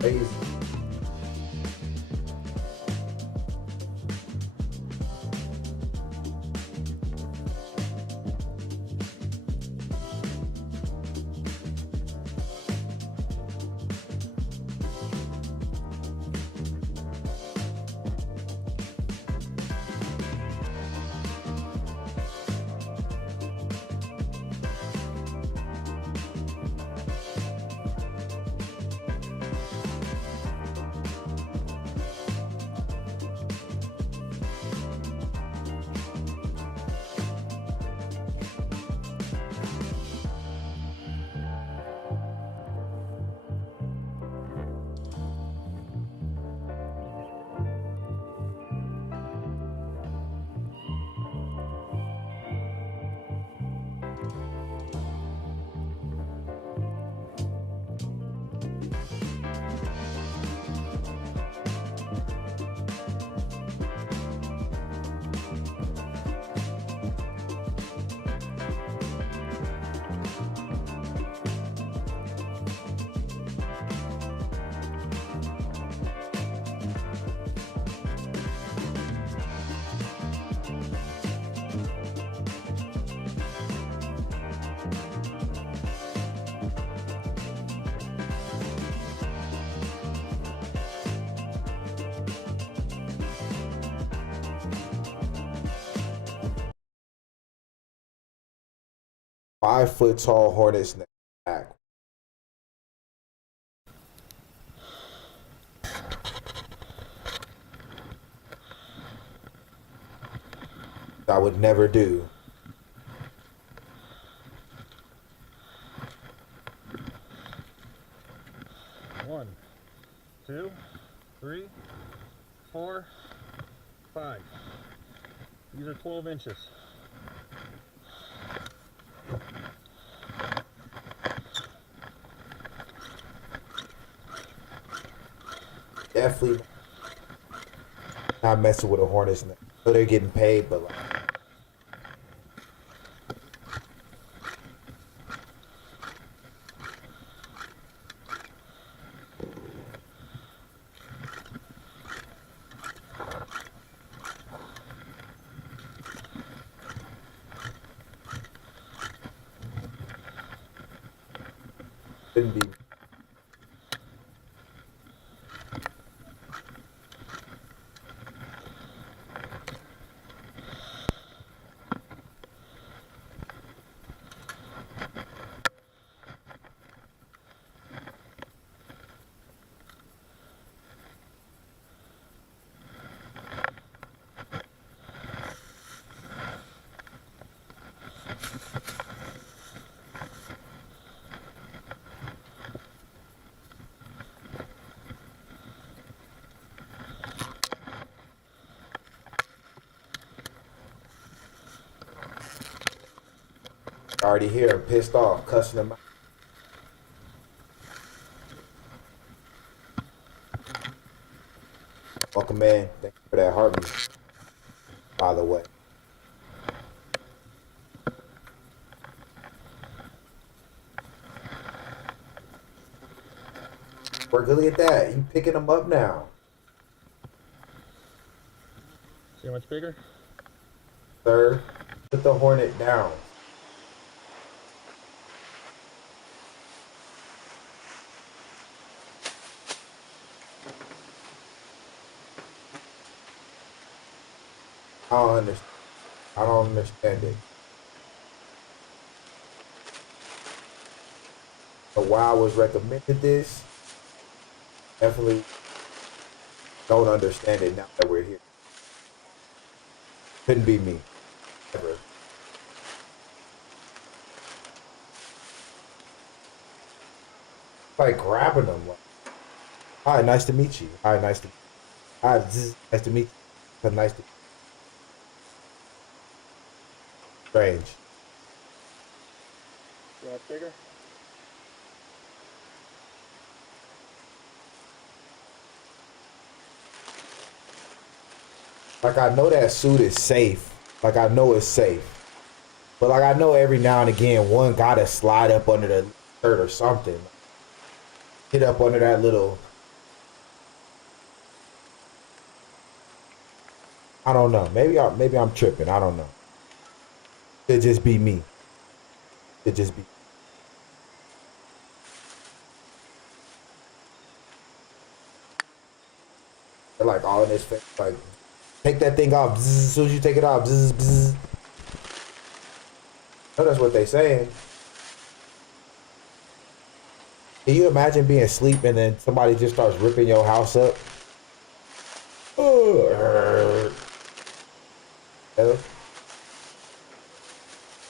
Crazy. Five-foot tall hornet's nest. I would never do. One, two, three, 4, 5. These are 12 inches. Definitely not messing with a hornet's nest. So they're getting paid, but like, shouldn't be. Already here, I'm pissed off, cussing them out. Welcome in. Thank you for that heartbeat, by the way. We're good at that. You picking them up now. See how much bigger? Sir, put the hornet down. I don't understand. I don't understand it. But why I was recommended this, definitely don't understand it now that we're here. Couldn't be me. Ever. Like grabbing them. Like, hi, nice to meet you. Hi, nice to. Hi, nice to meet you. Nice to. Strange. See how much bigger? Like I know that suit is safe. Like I know it's safe. But like I know every now and again one gotta slide up under the shirt or something. Get up under that little I don't know. Maybe I'm tripping. I don't know. Could just be me. Could just be. They're like all in his face. Like, take that thing off. Bzz, as soon as you take it off. Bzz, bzz. No, that's what they saying. Can you imagine being asleep and then somebody just starts ripping your house up? Oh,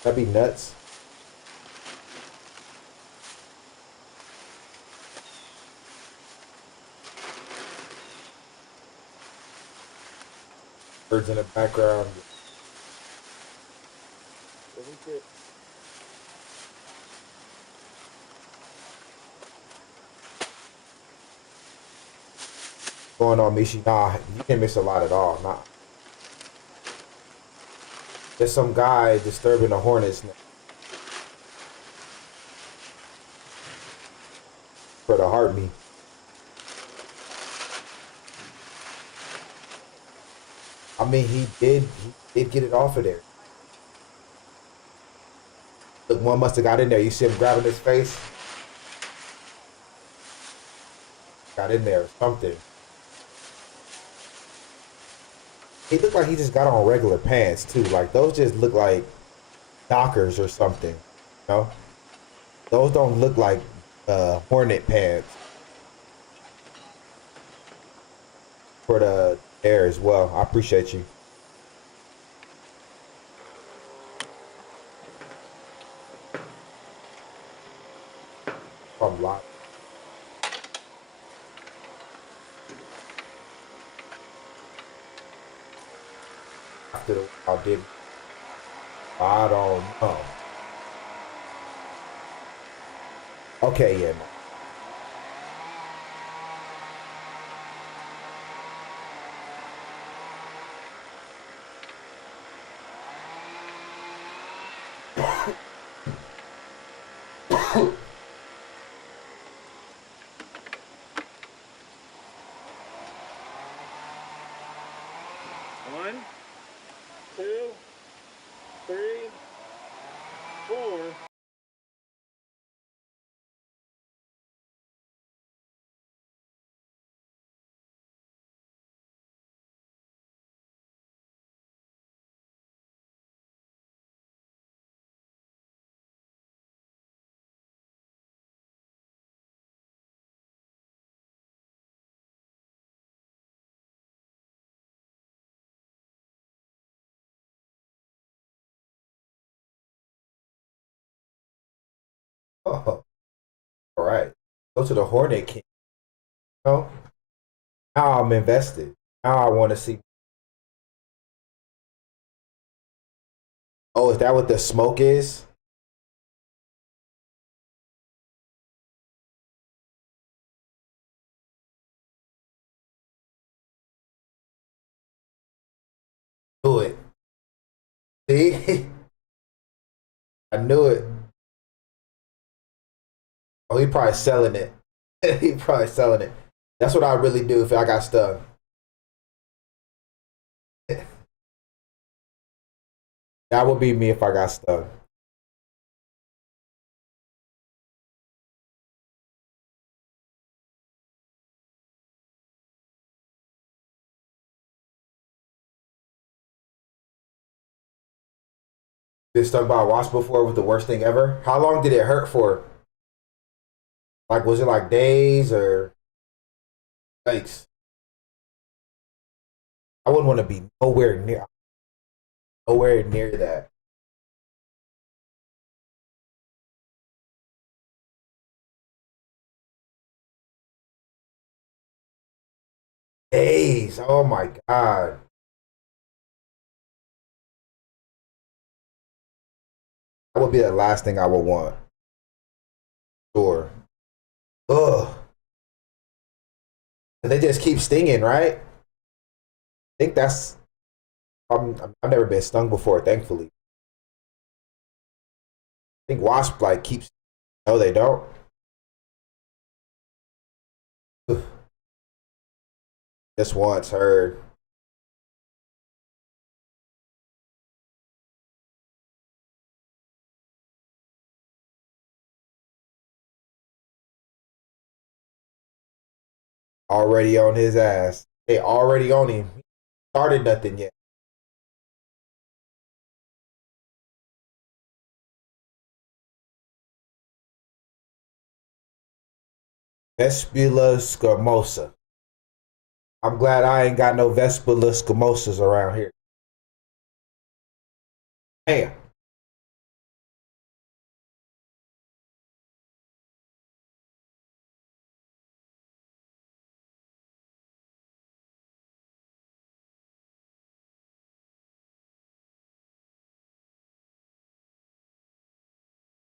that'd be nuts. Birds in the background. Isn't it? Going on, Mishi. Nah, you didn't miss a lot at all. Nah. There's some guy disturbing the hornets nest for the heartbeat. I mean, he did get it off of there. Look, one must have got in there. You see him grabbing his face? Got in there or something. He looked like he just got on regular pants too. Like those just look like Dockers or something. You know? Those don't look like Hornet pants for the air as well. I appreciate you. I'm live. After the I did. I don't know. Okay, yeah. One, two, three, four. Oh, all right. Go to the Hornet King. You know? Now I'm invested. Now I want to see. Oh, is that what the smoke is? Do it. See? I knew it. Oh, he probably selling it. He probably selling it. That's what I really do if I got stung. That would be me if I got stung. Been stung by a wasp before was the worst thing ever. How long did it hurt for? Like, was it like days or weeks? I wouldn't want to be nowhere near that. Days. Oh my god. That would be the last thing I would want. Sure. Ugh. And they just keep stinging, right? I think that's. I've never been stung before, thankfully. I think wasp like keeps. No, they don't. Just once heard. Already on his ass. They already on him. He started nothing yet. Vespula squamosa. I'm glad I ain't got no Vespula squamosas around here. Damn.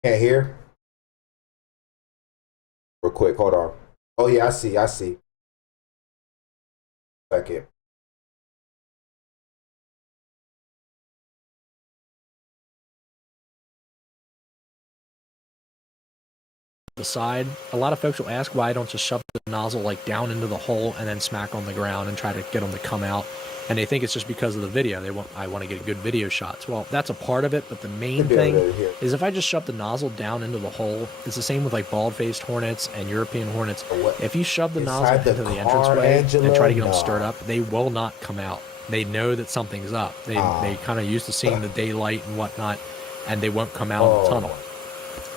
Can't hear? Real quick, hold on. Oh yeah, I see. Second. The side. A lot of folks will ask why I don't just shove the nozzle like down into the hole and then smack on the ground and try to get them to come out. And they think it's just because of the video. I want to get good video shots. Well, that's a part of it, but the main thing is if I just shove the nozzle down into the hole, it's the same with like bald-faced hornets and European hornets. If you shove the nozzle into the entranceway and try to get them stirred up, they will not come out. They know that something's up. They kind of used to seeing the daylight and whatnot, and they won't come out of the tunnel.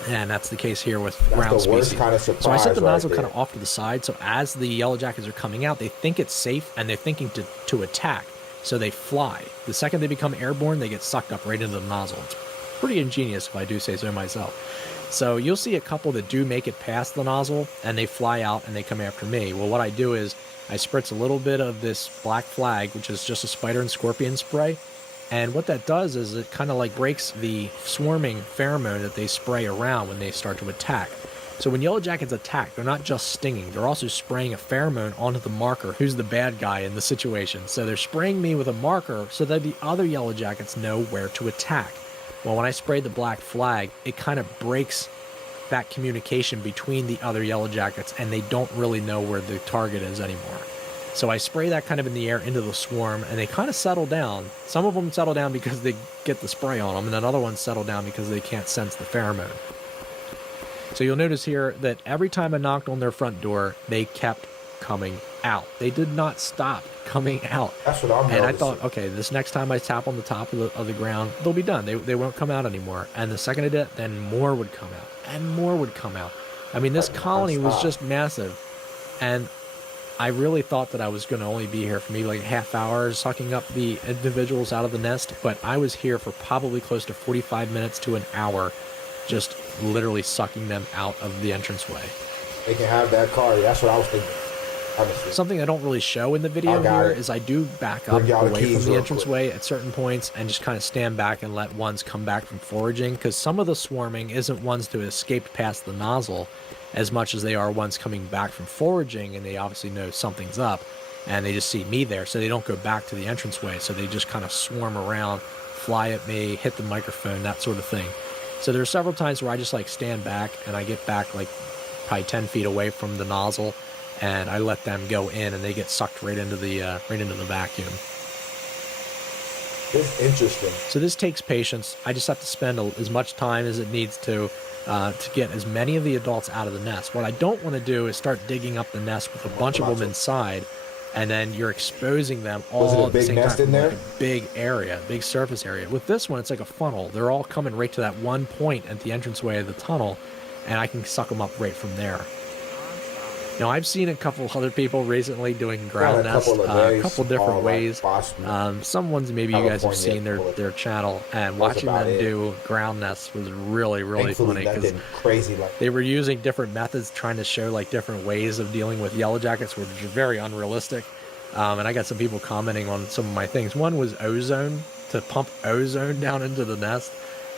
And that's the case here with ground species. Kind of so I set the nozzle kind of off to the side, so as the yellow jackets are coming out, they think it's safe, and they're thinking to attack, so they fly. The second they become airborne, they get sucked up right into the nozzle. It's pretty ingenious, if I do say so myself. So you'll see a couple that do make it past the nozzle, and they fly out, and they come after me. Well, what I do is I spritz a little bit of this black flag, which is just a spider and scorpion spray. And what that does is it kind of like breaks the swarming pheromone that they spray around when they start to attack. So when yellow jackets attack, they're not just stinging, they're also spraying a pheromone onto the marker, who's the bad guy in the situation. So they're spraying me with a marker so that the other yellow jackets know where to attack. Well, when I spray the black flag, it kind of breaks that communication between the other yellow jackets, and they don't really know where the target is anymore. So I spray that kind of in the air into the swarm, and they kind of settle down. Some of them settle down because they get the spray on them, and then other ones settle down because they can't sense the pheromone. So you'll notice here that every time I knocked on their front door, they kept coming out. They did not stop coming out. That's what I'm noticing. And I thought, okay, this next time I tap on the top of the ground, they'll be done. They won't come out anymore. And the second I did it, then more would come out, and more would come out. I mean, this colony was just massive, and I really thought that I was going to only be here for maybe like a half hour sucking up the individuals out of the nest, but I was here for probably close to 45 minutes to an hour, just literally sucking them out of the entranceway. They can have that car. That's what I was thinking. Honestly. Something I don't really show in the video here is I do back up away from the entranceway at certain points and just kind of stand back and let ones come back from foraging, because some of the swarming isn't ones to escape past the nozzle as much as they are ones coming back from foraging, and they obviously know something's up and they just see me there, so they don't go back to the entranceway. So they just kind of swarm around, fly at me, hit the microphone, that sort of thing. So there are several times where I just like stand back and I get back like probably 10 feet away from the nozzle, and I let them go in, and they get sucked right into the vacuum. It's interesting. So this takes patience. I just have to spend as much time as it needs to get as many of the adults out of the nest. What I don't want to do is start digging up the nest with a bunch of them inside, and then you're exposing them all at the same time. In there? Like a big area, big surface area. With this one, it's like a funnel. They're all coming right to that one point at the entranceway of the tunnel, and I can suck them up right from there. Now, I've seen a couple other people recently doing ground nests, a couple different ways. Some ones maybe you guys have seen their channel, and watching them do ground nests was really, really funny, because they were using different methods, trying to show like different ways of dealing with yellow jackets, which are very unrealistic. And I got some people commenting on some of my things. One was ozone, to pump ozone down into the nest.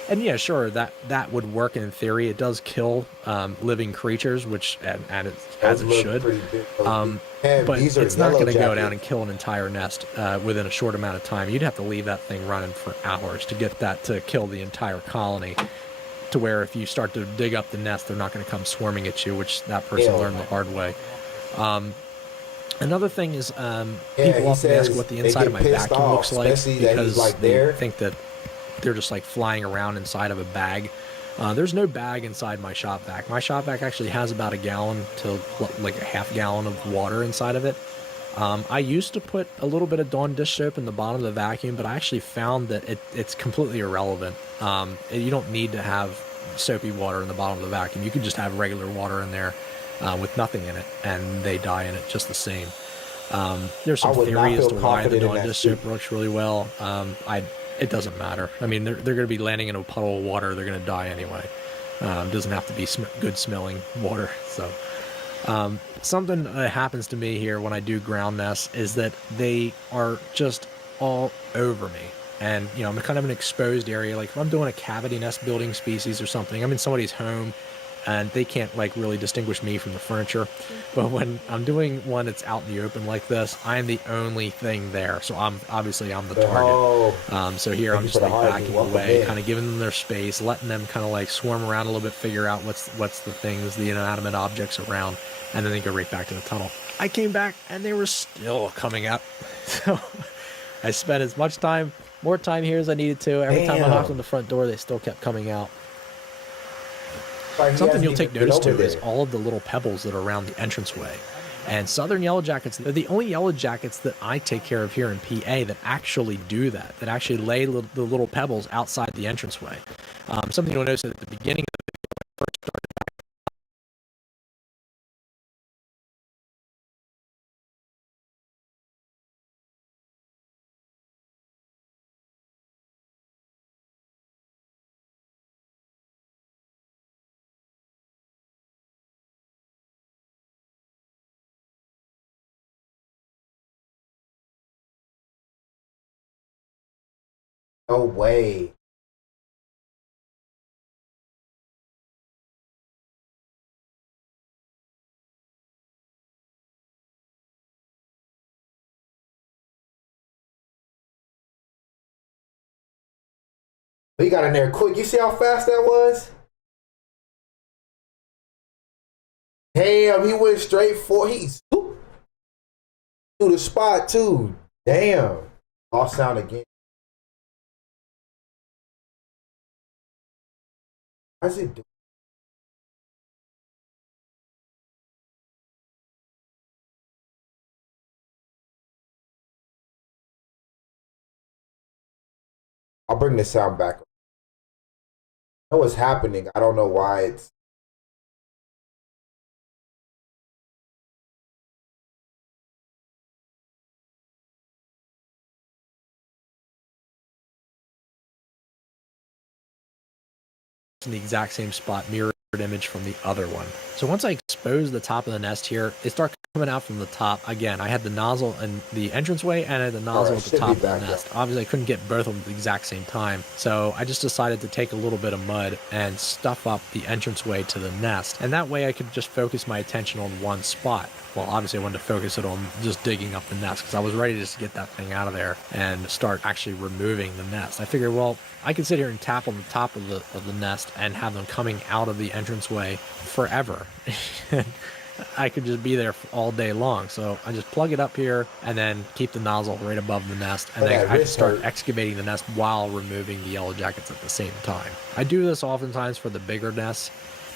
And yeah, sure, that would work in theory. It does kill living creatures, which as it should. But it's not going to go down and kill an entire nest within a short amount of time. You'd have to leave that thing running for hours to get that to kill the entire colony, to where if you start to dig up the nest, they're not going to come swarming at you, which that person learned the hard way. Another thing is people often ask what the inside of my vacuum looks like, because they think that they're just like flying around inside of a bag. There's no bag inside my shop vac. My shop vac actually has about a gallon to like a half gallon of water inside of it. I used to put a little bit of Dawn dish soap in the bottom of the vacuum, but I actually found that it's completely irrelevant. You don't need to have soapy water in the bottom of the vacuum. You could just have regular water in there with nothing in it, and they die in it just the same. There's some theory as to why the Dawn dish soap works really well. It doesn't matter. I mean, they're going to be landing in a puddle of water. They're going to die anyway. It doesn't have to be good smelling water. So something that happens to me here when I do ground nests is that they are just all over me. And, you know, I'm kind of an exposed area. Like if I'm doing a cavity nest building species or something, I'm in somebody's home and they can't like really distinguish me from the furniture. But when I'm doing one that's out in the open like this, I'm the only thing there. So I'm the target. So here I'm just like backing away, kind of giving them their space, letting them kind of like swarm around a little bit, figure out what's the things, the inanimate objects around, and then they go right back to the tunnel. I came back and they were still coming up. So I spent as much time, more time here as I needed to. Every time I knocked on the front door, they still kept coming out. Something you'll take notice to is all of the little pebbles that are around the entranceway. And southern yellow jackets, they're the only yellow jackets that I take care of here in PA that actually do that actually lay the little pebbles outside the entranceway. Something you'll notice at the beginning of the video when I first started back. No way. He got in there quick. You see how fast that was? Damn, he went straight for he's to the spot too. Damn. Lost sound again. How's it doing? I'll bring the sound back. I know what's happening. I don't know why it's. In the exact same spot, mirrored image from the other one. So once I expose the top of the nest here, it starts coming out from the top. Again, I had the nozzle in the entranceway and I had the nozzle at the top of the nest. Obviously, I couldn't get both of them at the exact same time. So I just decided to take a little bit of mud and stuff up the entranceway to the nest. And that way I could just focus my attention on one spot. Well, obviously I wanted to focus it on just digging up the nest because I was ready just to get that thing out of there and start actually removing the nest. I figured, well, I could sit here and tap on the top of the nest and have them coming out of the entranceway forever. I could just be there all day long. So I just plug it up here and then keep the nozzle right above the nest. And then I can start excavating the nest while removing the yellow jackets at the same time. I do this oftentimes for the bigger nests.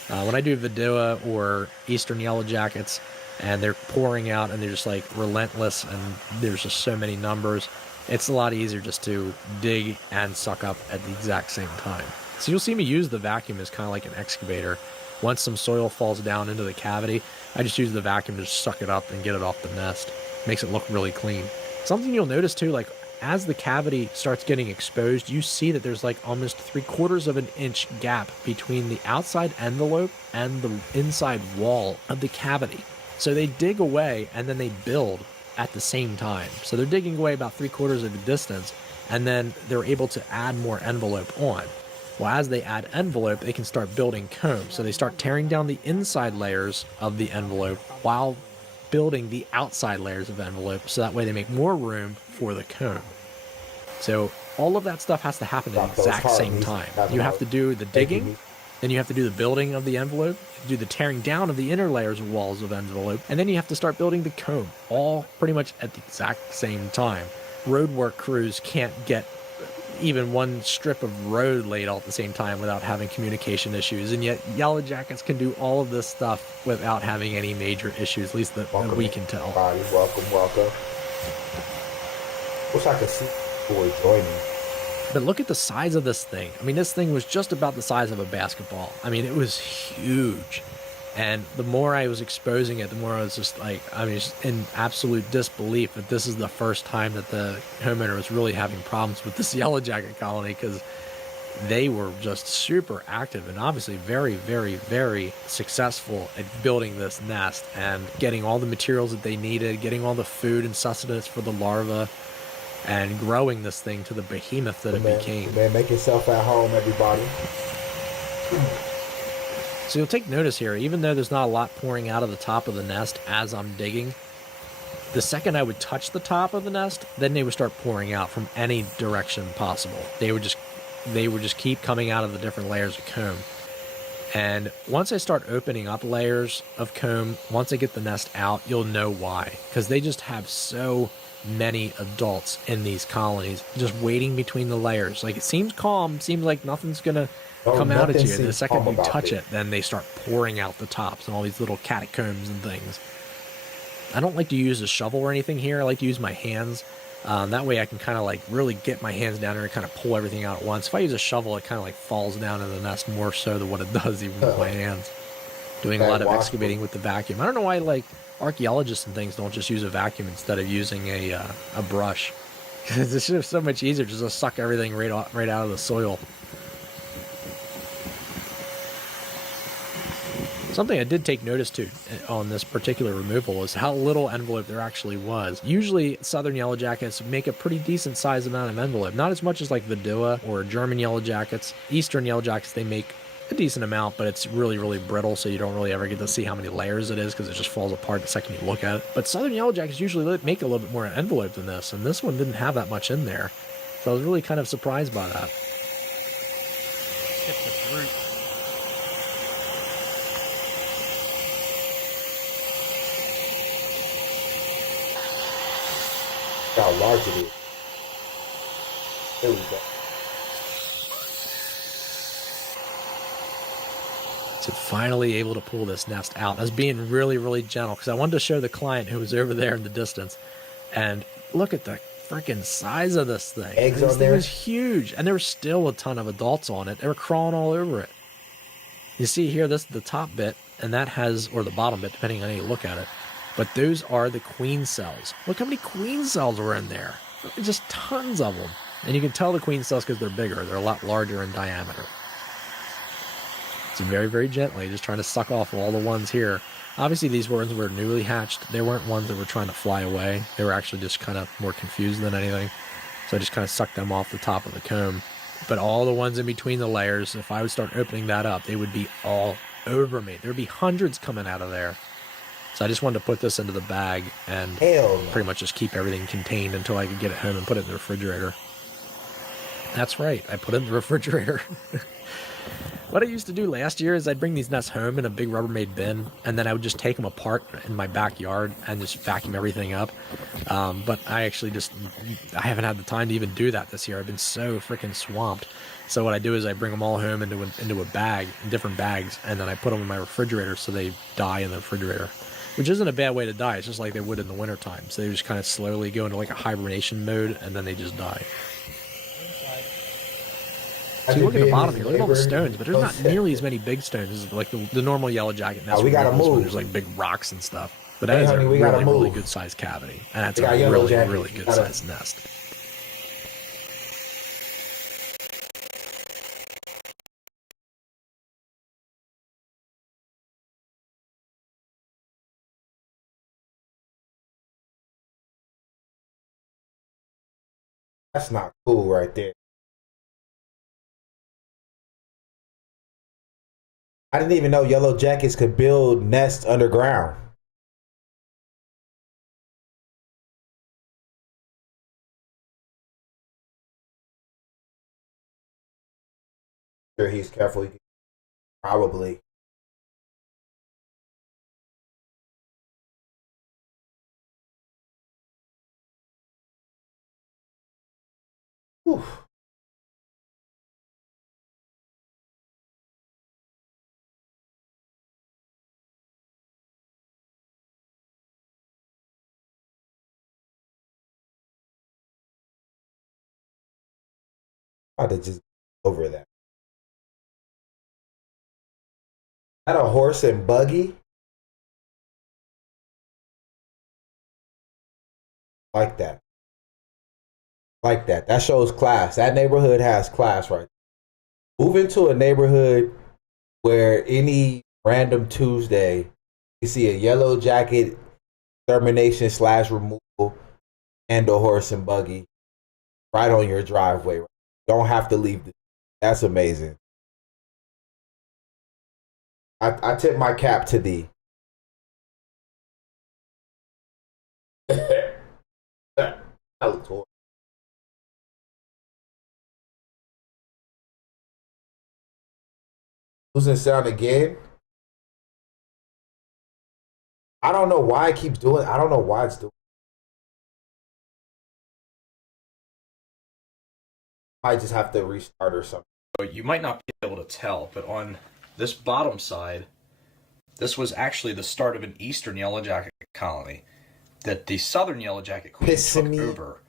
When I do Vidua or Eastern yellow jackets, and they're pouring out and they're just like relentless and there's just so many numbers, it's a lot easier just to dig and suck up at the exact same time. So you'll see me use the vacuum as kind of like an excavator. Once some soil falls down into the cavity, I just use the vacuum to suck it up and get it off the nest. Makes it look really clean. Something you'll notice too, like as the cavity starts getting exposed, you see that there's like almost 3/4 of an inch gap between the outside envelope and the inside wall of the cavity. So they dig away and then they build at the same time. So they're digging away about 3/4 of the distance and then they're able to add more envelope on. Well, as they add envelope, they can start building comb. So they start tearing down the inside layers of the envelope while building the outside layers of envelope. So that way they make more room for the comb. So all of that stuff has to happen at the exact same time. You have to do the digging, then you have to do the building of the envelope, do the tearing down of the inner layers of walls of envelope, and then you have to start building the comb, all pretty much at the exact same time. Roadwork crews can't get even one strip of road laid all at the same time without having communication issues. And yet Yellow Jackets can do all of this stuff without having any major issues, at least that we can tell. Everybody, welcome. Wish I could see who were joining. But look at the size of this thing. I mean, this thing was just about the size of a basketball. I mean, it was huge. And the more I was exposing it, the more I was just like, I mean, just in absolute disbelief that this is the first time that the homeowner was really having problems with this Yellow Jacket colony, because they were just super active and obviously very, very, very successful at building this nest and getting all the materials that they needed, getting all the food and sustenance for the larvae, and growing this thing to the behemoth that it became. Man, make yourself at home, everybody. So you'll take notice here, even though there's not a lot pouring out of the top of the nest as I'm digging, the second I would touch the top of the nest, then they would start pouring out from any direction possible. They would just keep coming out of the different layers of comb. And once I start opening up layers of comb, once I get the nest out, you'll know why. Because they just have so many adults in these colonies just waiting between the layers. Like, it seems calm, seems like nothing's gonna come out at you. The second you touch it, then they start pouring out the tops and all these little catacombs and things. I don't like to use a shovel or anything here. I like to use my hands. That way I can kind of like really get my hands down there and kind of pull everything out at once. If I use a shovel, it kind of like falls down in the nest more so than what it does even with my hands. Doing a lot of excavating with the vacuum. I don't know why like archaeologists and things don't just use a vacuum instead of using a brush. Because it's just so much easier just to suck everything right out of the soil. Something I did take notice to on this particular removal is how little envelope there actually was. Usually Southern Yellow Jackets make a pretty decent sized amount of envelope. Not as much as like the Dua or German Yellow Jackets. Eastern Yellow Jackets, they make a decent amount, but it's really, really brittle, so you don't really ever get to see how many layers it is because it just falls apart the second you look at it. But Southern Yellow Jackets usually make a little bit more envelope than this, and this one didn't have that much in there. So I was really kind of surprised by that. Hit the root. How large it is. There we go. So finally able to pull this nest out. I was being really, really gentle because I wanted to show the client who was over there in the distance. And look at the freaking size of this thing. Eggs this on thing there? was huge. And there was still a ton of adults on it. They were crawling all over it. You see here, this is the top bit, and that has, or the bottom bit, depending on how you look at it. But those are the queen cells. Look how many queen cells were in there. Just tons of them. And you can tell the queen cells because they're bigger. They're a lot larger in diameter. So very, very gently, just trying to suck off all the ones here. Obviously, these ones were newly hatched. They weren't ones that were trying to fly away. They were actually just kind of more confused than anything. So I just kind of sucked them off the top of the comb. But all the ones in between the layers, if I would start opening that up, they would be all over me. There would be hundreds coming out of there. So I just wanted to put this into the bag and pretty much just keep everything contained until I could get it home and put it in the refrigerator. That's right, I put it in the refrigerator. What I used to do last year is I'd bring these nests home in a big Rubbermaid bin, and then I would just take them apart in my backyard and just vacuum everything up. But I haven't had the time to even do that this year. I've been so freaking swamped. So what I do is I bring them all home into a bag, in different bags, and then I put them in my refrigerator so they die in the refrigerator. Which isn't a bad way to die. It's just like they would in the wintertime. So they just kind of slowly go into like a hibernation mode, and then they just die. So you look at the bottom here, look at all the stones, but there's not nearly as many big stones as like the normal Yellow Jacket nest. We gotta move. There's like big rocks and stuff. But that is a really, really good sized cavity. And that's a really, really good sized nest. That's not cool right there. I didn't even know Yellow Jackets could build nests underground. Sure, he's careful. Probably. Whew. I'd have just over that. Had a horse and buggy. Like that. Like that. That shows class. That neighborhood has class, right? Move into a neighborhood where any random Tuesday you see a yellow jacket termination / removal and a horse and buggy right on your driveway. Don't have to leave. That's amazing. I tip my cap to thee. Losing sound again. I don't know why it keeps doing. I don't know why it's doing. I just have to restart or something. You might not be able to tell, but on this bottom side, this was actually the start of an eastern yellow jacket colony that the southern yellow jacket queen took over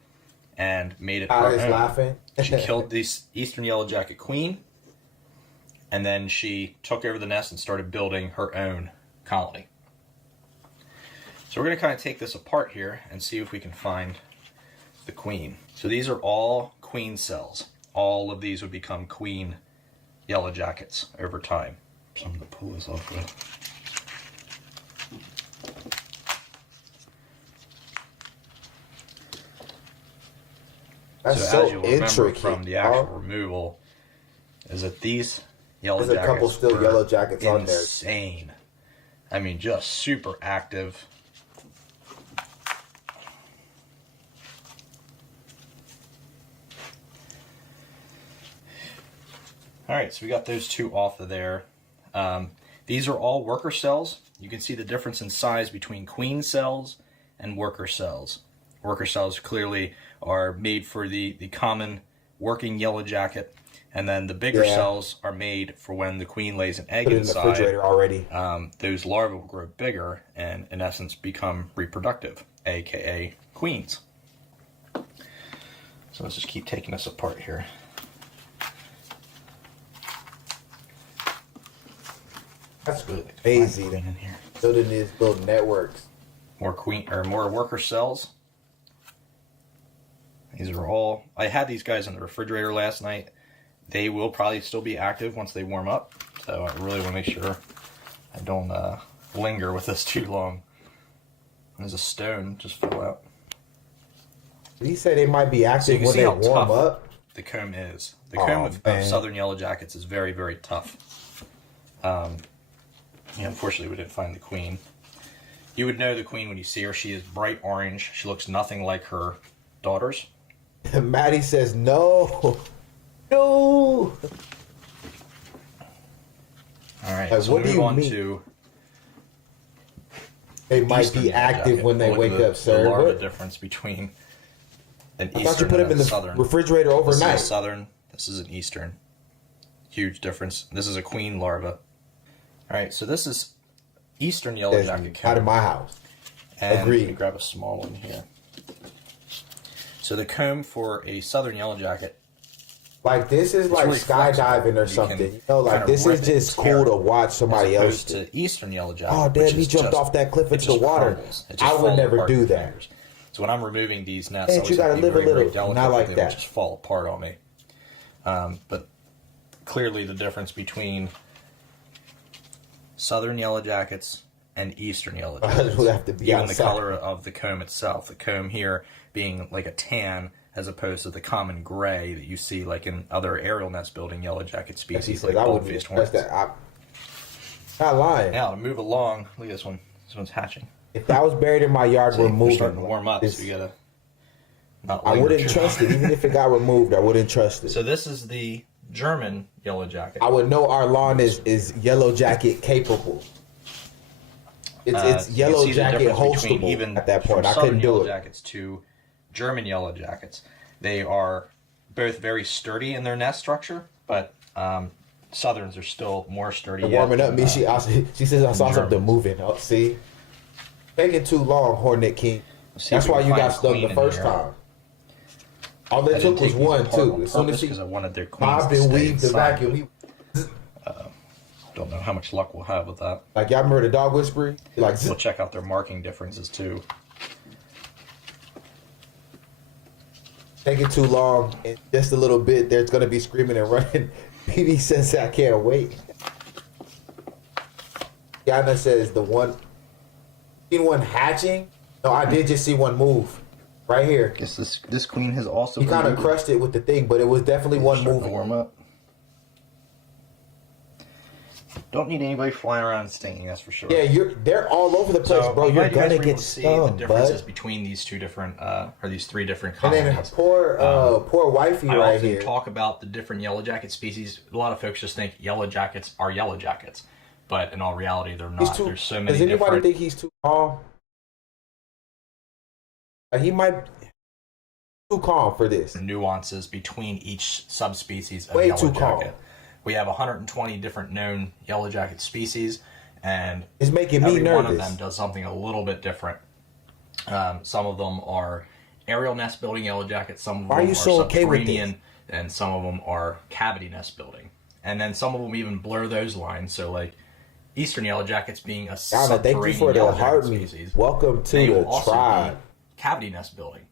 and made it her own. Laughing. She killed the eastern yellow jacket queen, and then she took over the nest and started building her own colony. So we're going to kind of take this apart here and see if we can find the queen. So these are all queen cells. All of these would become queen yellow jackets over time. So I'm going to pull this off with. That's so as you'll remember intricate from the actual removal, is that these yellow There's jackets a couple still yellow jackets on there. Insane. I mean, just super active. All right, so we got those two off of there. These are all worker cells. You can see the difference in size between queen cells and worker cells. Worker cells clearly are made for the common working yellow jacket, and then the bigger cells are made for when the queen lays an egg inside. In the refrigerator already. Those larvae will grow bigger and, in essence, become reproductive, aka queens. So let's just keep taking this apart here. That's crazy. In here. Building these little networks. More worker cells. These are all. I had these guys in the refrigerator last night. They will probably still be active once they warm up. So I really want to make sure I don't linger with this too long. There's a stone just fell out. Did he say they might be active when they warm up? The comb is. The comb of southern yellow jackets is very, very tough. Unfortunately, we didn't find the queen. You would know the queen when you see her. She is bright orange. She looks nothing like her daughters. Maddie says no. No. All right, so what do move you on mean? To they might be active when they wake up, sir. The larva difference between an I eastern thought you put and them in the southern. refrigerator overnight. This is a southern. This is an eastern. Huge difference. This is a queen larva. All right, so this is eastern yellow jacket comb. Out of my house. And Agreed. let me grab a small one here. So the comb for a southern yellow jacket. Like this is like really skydiving or something. You know, like this is just cool to watch somebody else do. To eastern yellow jacket. Oh damn, he jumped off that cliff into the water. I would never do that. So when I'm removing these nets, And you gotta live a little, not like they that. will just fall apart on me. But clearly the difference between southern yellow jackets and eastern yellow jackets. We'll have to be Even outside. the color of the comb itself. The comb here being like a tan as opposed to the common gray that you see like in other aerial nest building yellow jacket species like gold-faced hornets. Not lying. Now to move along, look at this one. This one's hatching. If that was buried in my yard, We're removing. starting to warm up, so we gotta not I linger wouldn't too trust long. it. Even if it got removed, I wouldn't trust it. So this is the German yellow jacket. I would know our lawn is yellow jacket capable. It's You yellow can see the jacket difference between hostable even at that point. from I southern couldn't do yellow it. jackets to German yellow jackets. They are both very sturdy in their nest structure, but southerns are still more sturdy. And warming up, me. She says I saw Germans. something moving. Oh, see, taking too long, Hornet King. See That's if we why can you find got a stuck queen the in first here. time. All I it didn't took was take these one apart too. on As soon purpose as he because I wanted their queens bobbed to and stay weaved the inside. vacuum, he Don't know how much luck we'll have with that. like y'all remember the dog whisperer? He like We'll check out their marking differences too. taking too long, and just a little bit, there's gonna be screaming and running. PB says I can't wait. Yana says the one seen one hatching. No, I did just see one move right here. Guess this queen has also He been kind of booted. crushed it with the thing, but it was definitely one Starting to moving. warm up. Don't need anybody flying around and stinging, that's for sure. Yeah, they're all over the place, So bro. I'm You're glad you guys gonna were able get to see stung, the differences bud. between these two different, or these three different And colonies. then poor wifey I right often here. talk about the different yellow jacket species. A lot of folks just think yellow jackets are yellow jackets, but in all reality, they're He's not. too. There's so many Does anybody different think he's too calm? He might too calm for this. nuances between each subspecies of Way yellow too calm. jacket. We have 120 different known yellow jacket species, and It's making me every nervous. one of them does something a little bit different. Some of them are aerial nest building yellow jackets, some of Why are them you are so okay with subterranean, and some of them are cavity nest building. And then some of them even blur those lines. So like eastern yellow jackets being a Yana, subterranean thank you for the yellow heart jacket me. species. Welcome to They will the also tribe. be cavity nest building.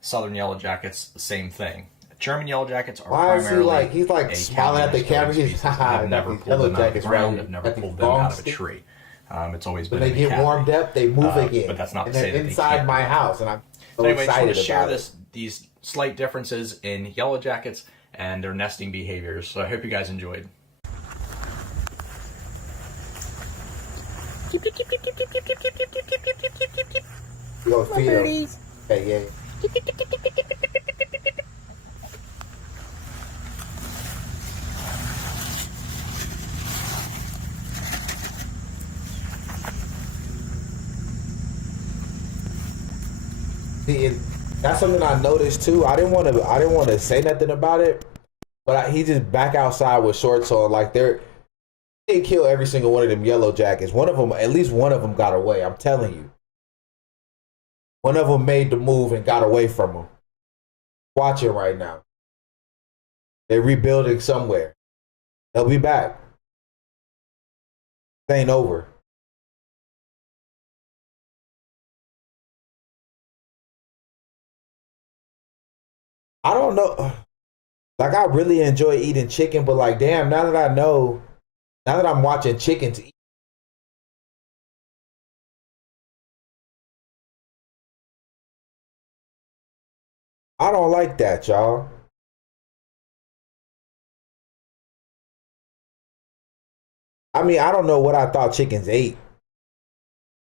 Southern yellow jackets, the same thing. German yellow jackets are Why is he primarily like he's like a smiling at the cavity camera? nest building He's species. I've never these pulled yellow them out of the jackets ground. right I've never at these pulled them out of a sticks. tree. It's always When been they in the get cavity. warmed up, they move again. But that's not and to say they're that they inside can't. my house, and I'm so Anyway, just want excited to share about it. these slight differences in yellow jackets and their nesting behaviors. So I hope you guys enjoyed. You gonna feed them? Okay, yeah. See, and that's something I noticed too. I didn't want to say nothing about it, but he just back outside with shorts on. Like they didn't kill every single one of them yellow jackets. One of them, at least one of them, got away. I'm telling you, one of them made the move and got away from him. Watch it right now. They're rebuilding somewhere. They'll be back. It ain't over. I don't know. Like I really enjoy eating chicken, but like damn, now that I know, now that I'm watching chickens eat, I don't like that, y'all. I mean, I don't know what I thought chickens ate.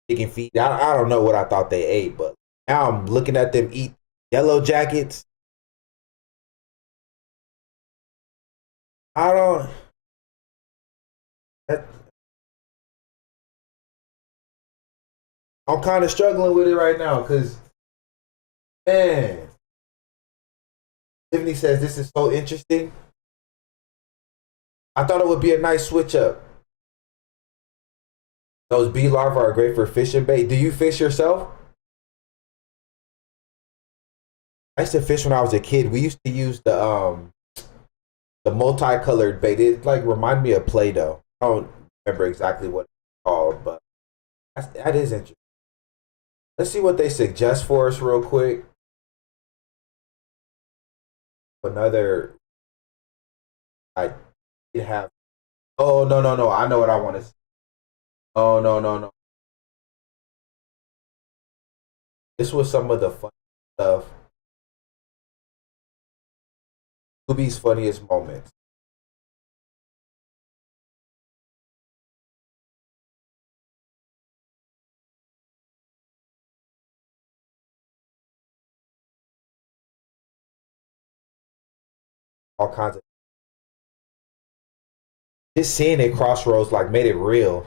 Chicken feet. I don't know what I thought they ate, but now I'm looking at them eat yellow jackets. I don't. that- I'm kind of struggling with it right now because, man, Tiffany says this is so interesting. I thought it would be a nice switch up. Those bee larvae are great for fishing bait. Do you fish yourself? I used to fish when I was a kid. We used to use the multicolored bait. It like remind me of Play-Doh. I don't remember exactly what it's called, but that is interesting. Let's see what they suggest for us real quick. Another, I did have. Oh no! I know what I want to say. Oh no! This was some of the fun stuff. Scooby's funniest moments. All kinds of. Just seeing it Crossroads like made it real.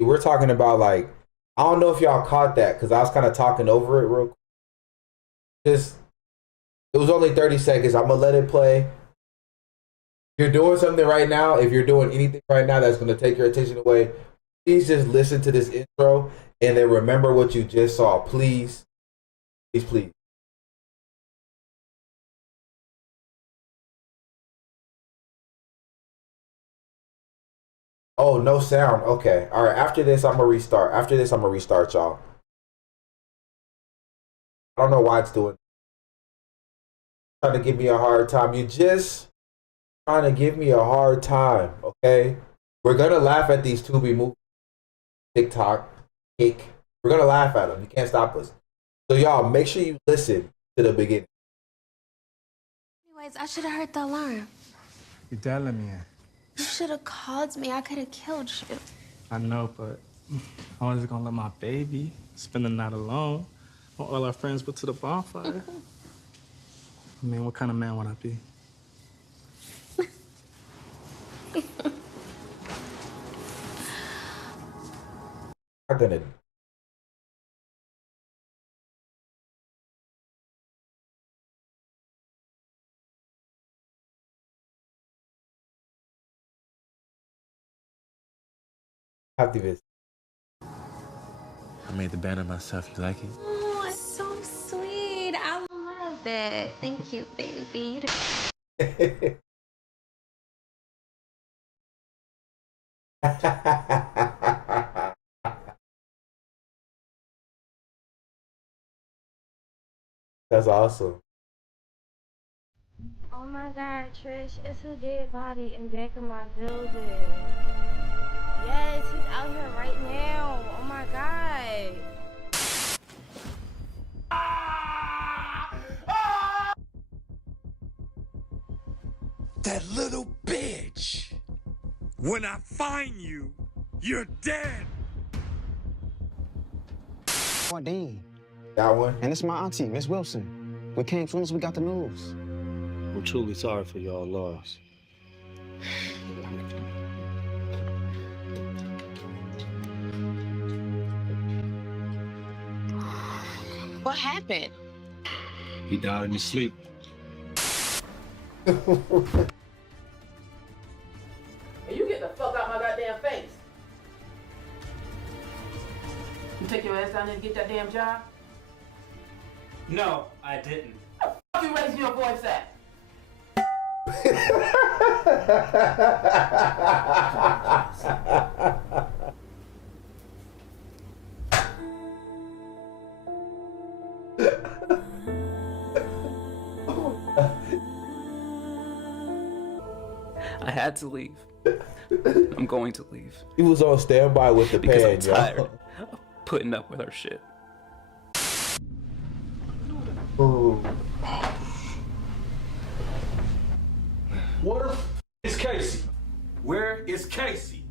We're talking about like I don't know if y'all caught that because I was kind of talking over it real quick. Just it was only 30 seconds. I'm gonna let it play. you're doing something right now, if you're doing anything right now that's going to take your attention away, please just listen to this intro and then remember what you just saw. Please, please, please. Oh, no sound. Okay. All right. After this, I'm gonna restart. After this, I'm gonna restart, y'all. I don't know why it's doing. Trying to give me a hard time. You just trying to give me a hard time. Okay. We're gonna laugh at these Tubi movies, TikTok, Kick. We're gonna laugh at them. You can't stop us. So y'all, make sure you listen to the beginning. Anyways, I should have heard the alarm. You're telling me. You should have called me. I could have killed you. I know, but I wasn't gonna let my baby spend the night alone when all our friends went to the bonfire. I mean, what kind of man would I be? I'm gonna. Have to visit. I made the banner myself. You like it? Oh, it's so sweet. I love it. Thank you, baby. That's awesome. Oh my God, Trish, it's a dead body in back of my building. Yes, he's out here right now. Oh my God. That little bitch! When I find you, you're dead! Dean. That one. And it's my auntie, Miss Wilson. We came as soon as we got the news. I'm truly sorry for y'all loss. What happened? He died in his sleep. And you get the fuck out my goddamn face. You take your ass down there and get that damn job? No, I didn't. Fuck you raising your voice at? I had to leave. I'm going to leave. He was on standby with the because pen, I'm tired yo. of putting up with our shit. Ooh. Where is Casey? Where is Casey?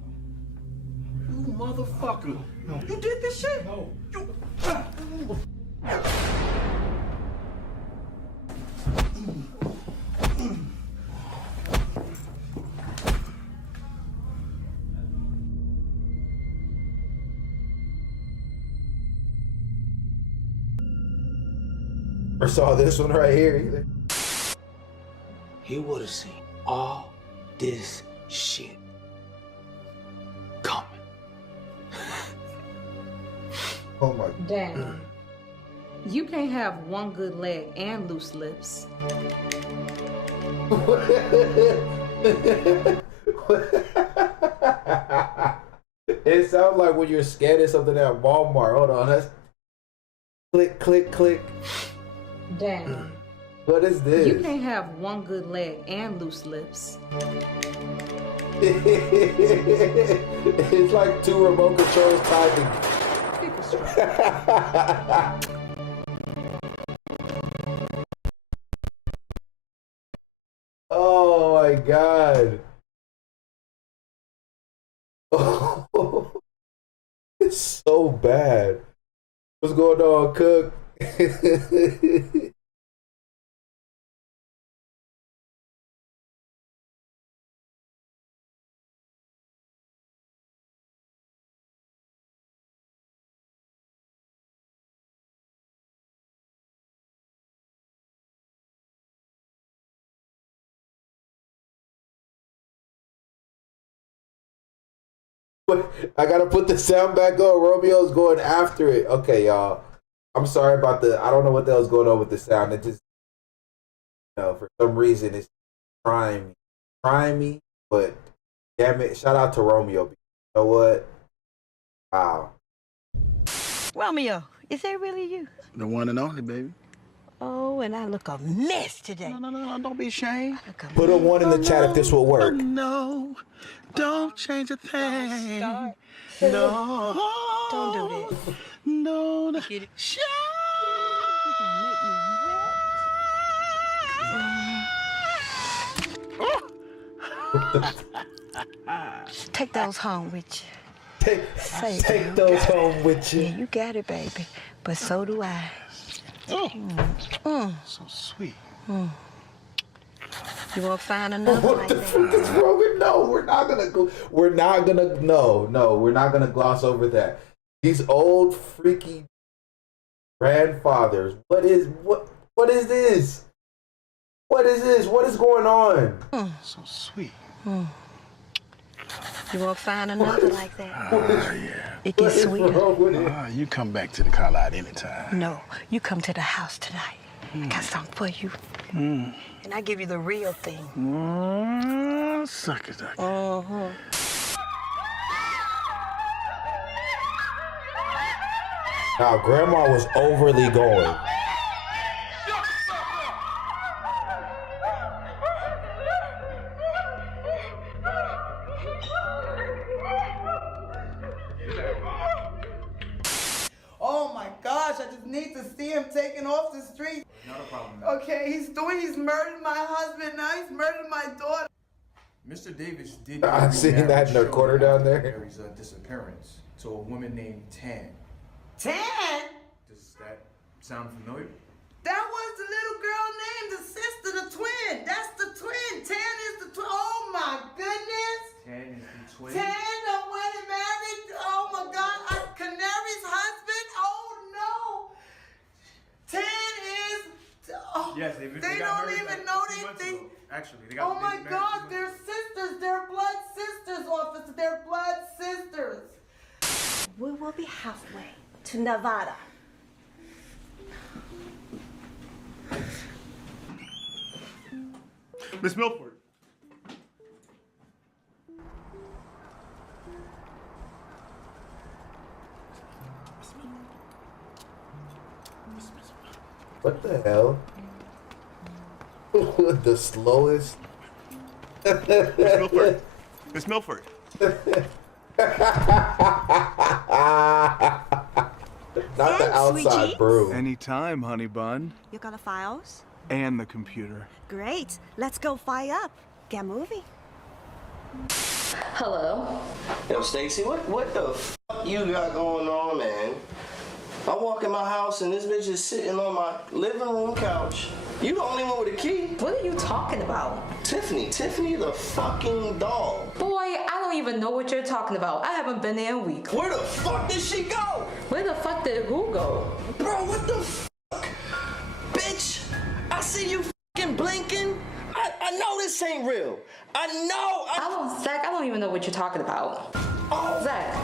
You motherfucker. You did this shit? No. You... Or saw this one right here either. He would have seen all this shit coming. Oh my Dad, you can't have one good leg and loose lips. It sounds like when you're scanning something at Walmart. Hold on, that's click, click, click. Dad, What is this? you can't have one good leg and loose lips. It's like two remote controls tied together. Oh my god. Oh, it's so bad. What's going on, Cook? I gotta put the sound back on. Romeo's going after it. Okay, y'all. I'm sorry about I don't know what the hell's going on with the sound. It just, for some reason, it's trying me. But damn it, shout out to Romeo. You know what? Wow. Romeo, is that really you? The one and only, baby. Oh, and I look a mess today. No, don't be ashamed. Put a 1 in the chat if this will work. No, don't change a thing. Start. No. Don't do that. No. Get it. Take those home with you. Take those home with you. Yeah, you got it, baby. But so do I. So sweet. You won't find another What like the that. frick is wrong with? No, we're not gonna go. We're not gonna gloss over that. These old freaky grandfathers. What is this? What is this? What is going on? So sweet. You won't find another like that. Yeah. It gets sweeter. You come back to the car lot anytime. No, you come to the house tonight. Got something for you. And I give you the real thing. Suck it up. Now, Grandma was overly going. Oh my gosh, I just need to see him taken off the street. Not a problem. Okay, he's murdered my husband, now he's murdered my daughter. Mr. Davis did. I seen that in the corner down there. Mary's disappearance to a woman named Tan. Tan? Does that sound familiar? That was the little girl name, the sister, the twin. That's the twin. Tan is the twin. Oh my goodness. Tan is the twin. Tan done went and married. Oh my God. Canary's husband. Oh no. Tan is. Oh, Yes, they got don't married even like know 2 months anything. ago. Actually, they got. Oh my married God, 2 they're sisters. They're blood sisters, officer. They're blood sisters. We will be halfway to Nevada. Miss Milford. What the hell? The slowest. Miss Milford. Miss Milford. Not the outside brew. Anytime, honey bun. You got the files? And the computer. Great. Let's go fire up. Get moving. Hello. Yo, Stacy, what the f you got going on, man? I walk in my house and this bitch is sitting on my living room couch. You the only one with a key. What are you talking about? Tiffany the fucking dog. Boy, I don't even know what you're talking about. I haven't been there in a week. Where the fuck did she go? Where the fuck did who go? Bro, what the fuck? Bitch, I see you fucking blinking. I know this ain't real. I know. Zach, I don't even know what you're talking about. Oh. Zach.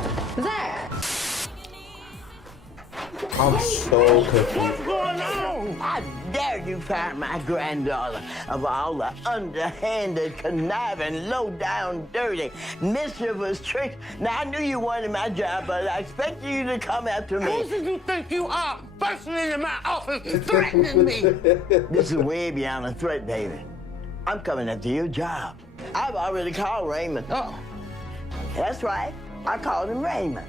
I'm so confused. What's going on? How dare you find my granddaughter of all the underhanded, conniving, low-down, dirty, mischievous tricks? Now, I knew you wanted my job, but I expected you to come after me. Who do you think you are, busting into my office and threatening me? This is way beyond a threat, baby. I'm coming after your job. I've already called Raymond. Oh. That's right. I called him Raymond.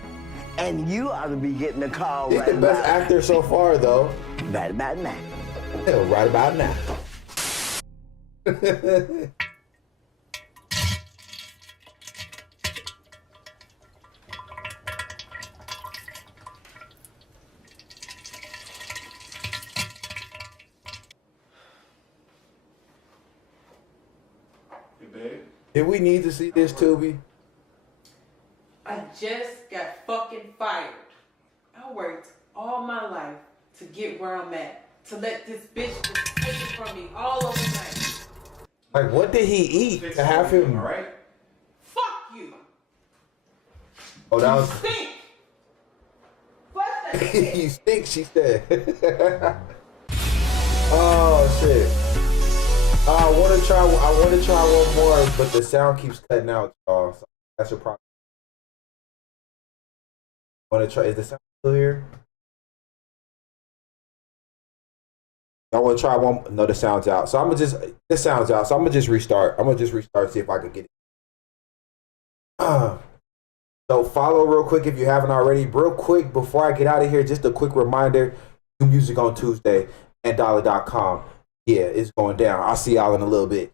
And you ought to be getting a call He's right the best about actor so far, though. Right about now. Yeah, right about now. Did we need to see this, Tubi? I just got fucking fired. I worked all my life to get where I'm at. To let this bitch just take it from me all overnight. Like, what did he eat to have him? Fuck you. Oh, that was. Stink. You stink, she said. Oh shit. I want to try one more, but the sound keeps cutting out, y'all. So that's your problem. Want to try? Is the sound still here? Y'all want to try one? No, the sound's out. So I'm gonna just. The sound's out. So I'm gonna just restart. See if I can get it. So follow real quick if you haven't already. Real quick before I get out of here, just a quick reminder: new music on Tuesday and Dollar.com. Yeah, it's going down. I'll see y'all in a little bit.